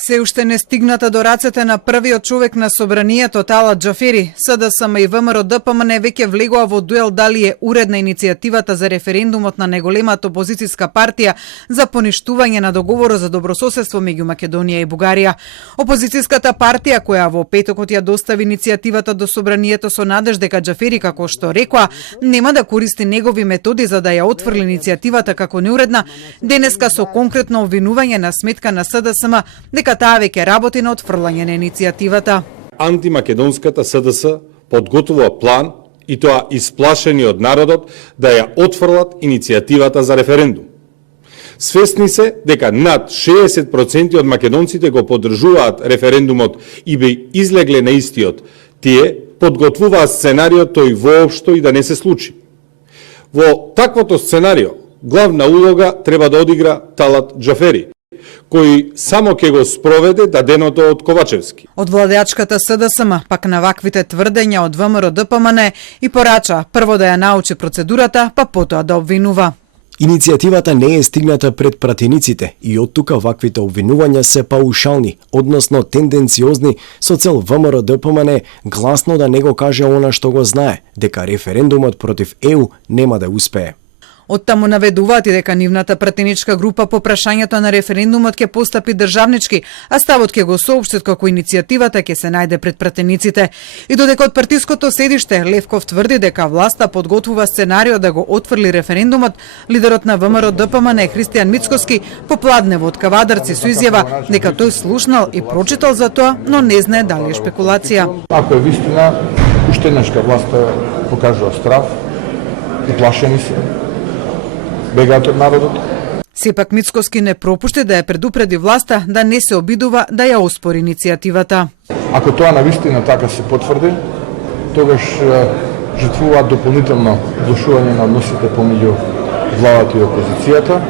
Се уште не стигната до рацете на првиот човек на собранието Талат Џафери, СДСМ и ВМРО ДПМН веќе влегоа во дуел дали е уредна иницијативата за референдумот на неголемата опозицијска партија за поништување на договорот за добрососедство меѓу Македонија и Бугарија. Опозицијската партија која во петокот ја достави иницијативата до собранието со надеж дека Џафери, како што рекоа, нема да користи негови методи за да ја отфрли иницијативата како неуредна, денеска со конкретно обвинување на сметка на СДСМ дека таа веќе работи на отфрлање на иницијативата. Антимакедонската СДС подготвува план и тоа исплашени од народот да ја отфрлат иницијативата за референдум. Свесни се дека над 60% од македонците го поддржуваат референдумот и би излегле на истиот. Тие подготвуваат сценариот тој воопшто и да не се случи. Во таквото сценарио главна улога треба да одигра Талат Џафери, кој само ќе го спроведе даденото од Ковачевски. Од владеачката СДСМ пак на ваквите тврдења од ВМРО ДПМН и порача прво да ја научи процедурата, па потоа да обвинува. Иницијативата не е стигната пред пратениците и од тука ваквите обвинувања се паушални, односно тенденциозни, со цел ВМРО ДПМН гласно да не го каже она што го знае, дека референдумот против ЕУ нема да успее. Оттаму наведуваат и дека нивната пратеничка група по прашањето на референдумот ќе постапи државнички, а ставот ќе го соопштат како иницијативата ќе се најде пред пратениците. И додека од партиското седиште Левков тврди дека власта подготвува сценарио да го отфрли референдумот, лидерот на ВМРО ДПМН Христијан Мицкоски попладне во од Кавадарци со изјава дека тој слушнал и прочитал за тоа, но не знае дали е шпекулација. Ако е вистина, уште еднашка власта покажува страв и плашени се. Бегаат од народот. Сепак Мицкоски не пропушти да ја предупреди власта да не се обидува да ја оспори иницијативата. Ако тоа навистина така се потврди, тогаш жртвуваат дополнително влошување на односите помеѓу владата и опозицијата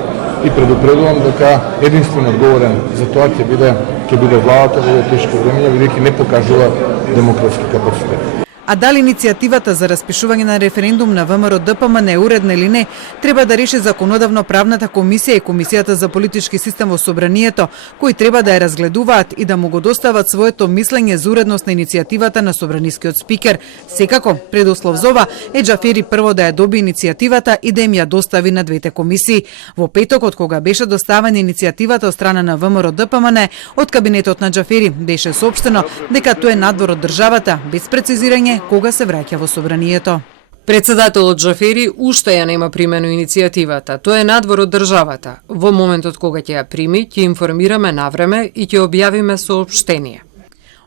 и предупредувам дека единствено одговорен за тоа ќе биде владата во овие тешки времиња, бидејќи не покажува демократски капацитет. А дали иницијативата за распишување на референдум на ВМРО ДПМН е уредна или не, треба да реши Законодавно-правната комисија и Комисијата за политички систем во собранието, кои треба да ја разгледуваат и да му го достават своето мислење за уредност на иницијативата на собранискиот спикер. Секако, предуслов за ова е Џафери прво да ја доби иницијативата и да им ја достави на двете комисии. Во петокот, кога беше доставена иницијативата од страна на ВМРО ДПМН, од кабинетот на Џафери беше соопштено дека тој е надвор од државата, без прецизирање кога се враќа во собранието. Председателот Џафери уште ја нема примено иницијативата. Тоа е надвор од државата. Во моментот кога ќе ја прими, ќе информираме навреме и ќе објавиме соопштение.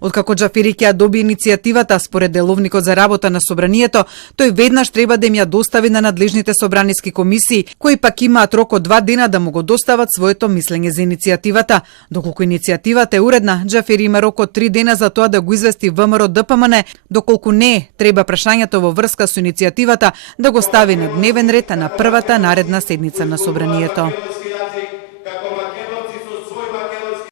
Откако Џафери ќе ја доби иницијативата, според деловникот за работа на собранието, тој веднаш треба да им ја достави на надлежните собраниски комисии, кои пак имаат рок од 2 дена да му го достават своето мислење за иницијативата. Доколку иницијативата е уредна, Џафери има рок од 3 дена за тоа да го извести ВМРО ДПМН, доколку не, треба прашањето во врска со иницијативата да го стави на дневен ред на првата наредна седница на собранието.